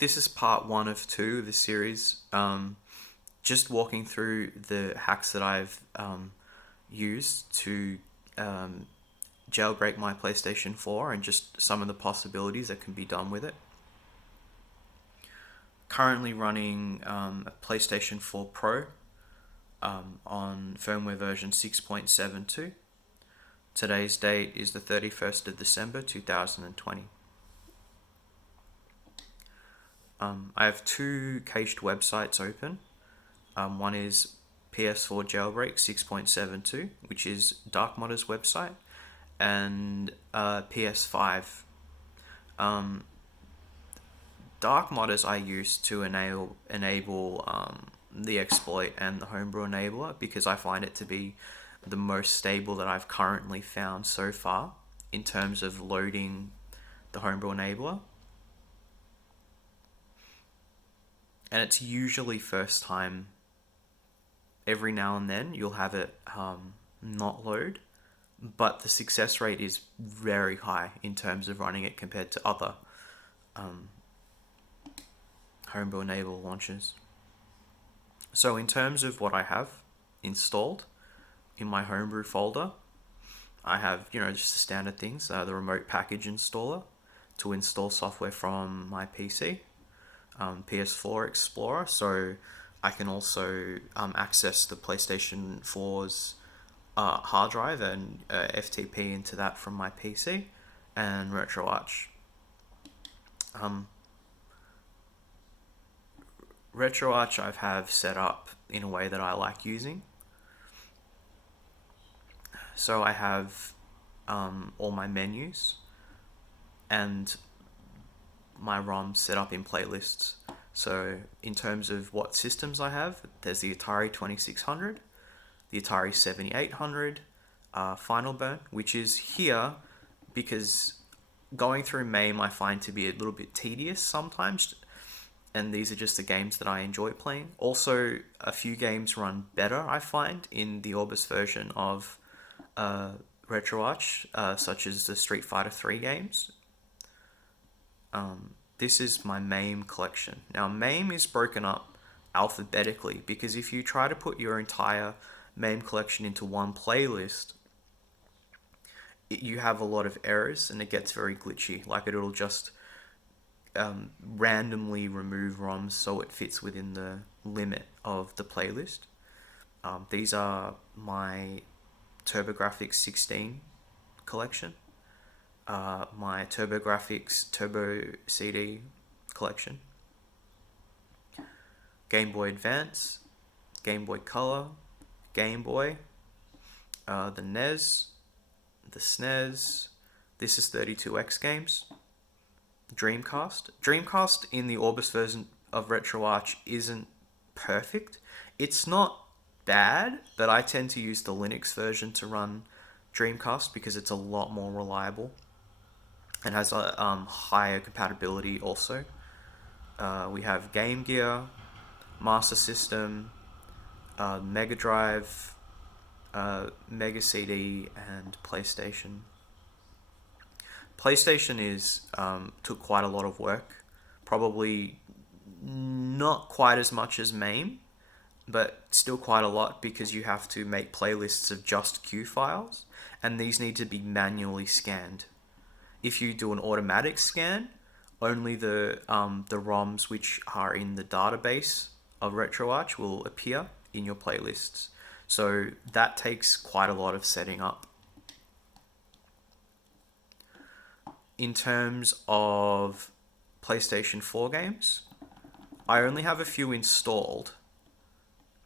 this is part one of two of the series. Just walking through the hacks that I've used to jailbreak my PlayStation 4 and just some of the possibilities that can be done with it. Currently running a PlayStation 4 Pro on firmware version 6.72. Today's date is the 31st of December 2020. I have two cached websites open. One is PS4 Jailbreak 6.72, which is Dark Modder's website, and PS5. Dark Modders I use to enable the exploit and the Homebrew enabler because I find it to be the most stable that I've currently found so far in terms of loading the Homebrew enabler. And it's usually first time. Every now and then you'll have it not load, but the success rate is very high in terms of running it compared to other Homebrew enable launchers. So in terms of what I have installed in my Homebrew folder, I have, just the standard things, the remote package installer to install software from my PC, PS4 Explorer, so I can also access the PlayStation 4's hard drive and FTP into that from my PC, and Retroarch. Retroarch I have set up in a way that I like using. So I have all my menus and my ROM set up in playlists. So in terms of what systems I have, there's the Atari 2600, the Atari 7800, Final Burn, which is here because going through MAME I find to be a little bit tedious sometimes, and these are just the games that I enjoy playing. Also, a few games run better, I find, in the Orbis version of Retroarch, such as the Street Fighter 3 games. This is my MAME collection. Now, MAME is broken up alphabetically because if you try to put your entire MAME collection into one playlist, you have a lot of errors and it gets very glitchy. Like it'll just randomly remove ROMs so it fits within the limit of the playlist. These are my TurboGrafx 16 collection, my TurboGrafx Turbo CD collection, Game Boy Advance, Game Boy Color, Game Boy, the NES, the SNES. This is 32X games. Dreamcast. Dreamcast in the Orbis version of Retroarch isn't perfect. It's not bad, but I tend to use the Linux version to run Dreamcast because it's a lot more reliable and has a higher compatibility also. We have Game Gear, Master System, Mega Drive, Mega CD, and PlayStation. PlayStation took quite a lot of work, probably not quite as much as MAME, but still quite a lot because you have to make playlists of just Q files, and these need to be manually scanned. If you do an automatic scan, only the ROMs which are in the database of Retroarch will appear in your playlists. So that takes quite a lot of setting up. In terms of PlayStation 4 games, I only have a few installed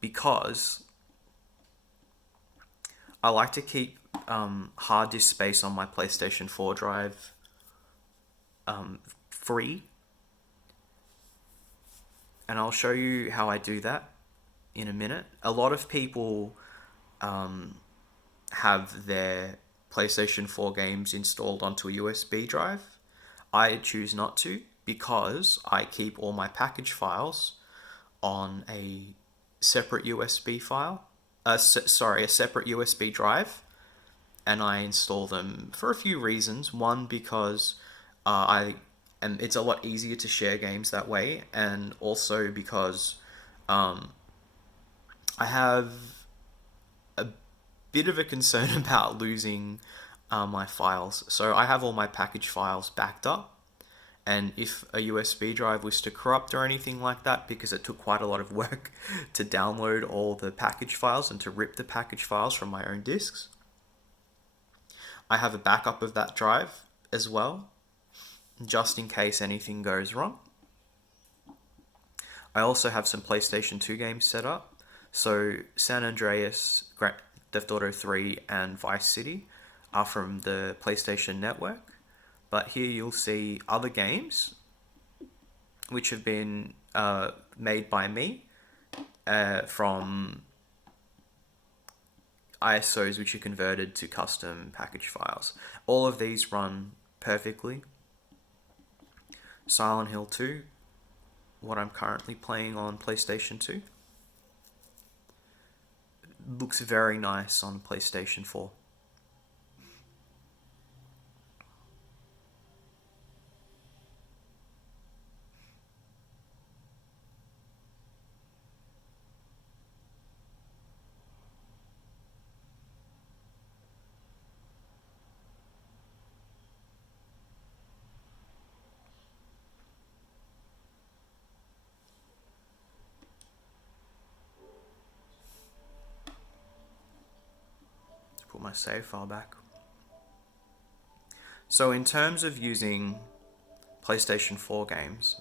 because I like to keep hard disk space on my PlayStation 4 drive free. And I'll show you how I do that in a minute. A lot of people have their PlayStation 4 games installed onto a USB drive. I choose not to because I keep all my package files on a separate USB file. A separate USB drive, and I install them for a few reasons. One, because I and it's a lot easier to share games that way, and also because I have a bit of a concern about losing my files. So I have all my package files backed up, and if a USB drive was to corrupt or anything like that, because it took quite a lot of work to download all the package files and to rip the package files from my own disks, I have a backup of that drive as well, just in case anything goes wrong. I also have some PlayStation 2 games set up. So San Andreas, Grand Theft Auto 3, and Vice City are from the PlayStation Network. But here you'll see other games which have been made by me from ISOs which are converted to custom package files. All of these run perfectly. Silent Hill 2, what I'm currently playing on PlayStation 2, looks very nice on PlayStation 4. Put my save file back. So in terms of using PlayStation 4 games,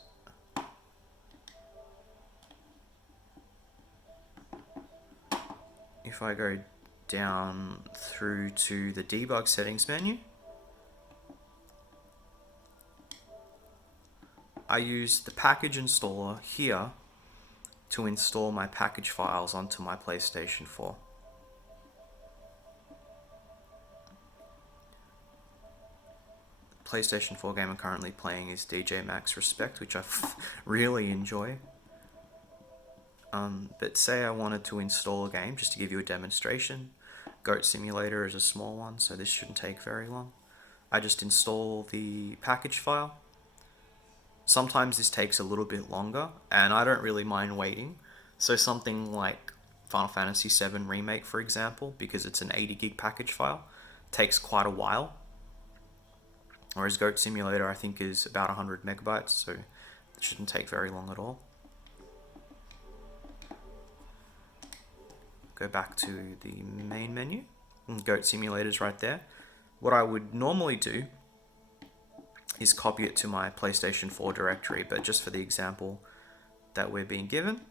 if I go down through to the debug settings menu, I use the package installer here to install my package files onto my PlayStation 4. PlayStation 4 game I'm currently playing is DJ Max Respect, which I really enjoy. But say I wanted to install a game, just to give you a demonstration. Goat Simulator is a small one, so this shouldn't take very long. I just install the package file. Sometimes this takes a little bit longer, and I don't really mind waiting. So something like Final Fantasy VII Remake, for example, because it's an 80 gig package file, takes quite a while. Whereas Goat Simulator, I think, is about 100 megabytes, so it shouldn't take very long at all. Go back to the main menu. Goat Simulator's right there. What I would normally do is copy it to my PlayStation 4 directory, but just for the example that we're being given,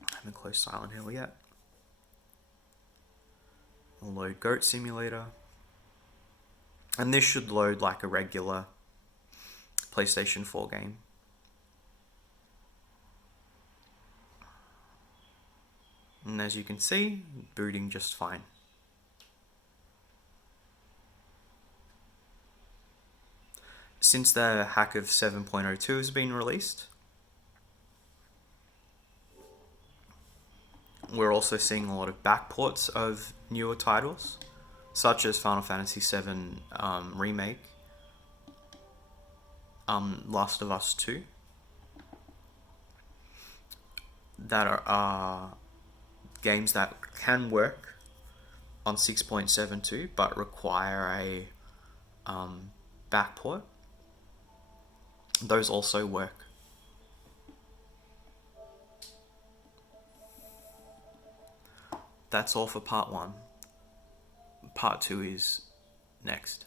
I haven't closed Silent Hill yet. I'll load Goat Simulator. And this should load like a regular PlayStation 4 game. And as you can see, booting just fine. Since the hack of 7.02 has been released, we're also seeing a lot of backports of newer titles, such as Final Fantasy VII Remake, Last of Us 2, that are games that can work on 6.72 but require a backport. Those also work. That's all for part 1. Part 2 is next.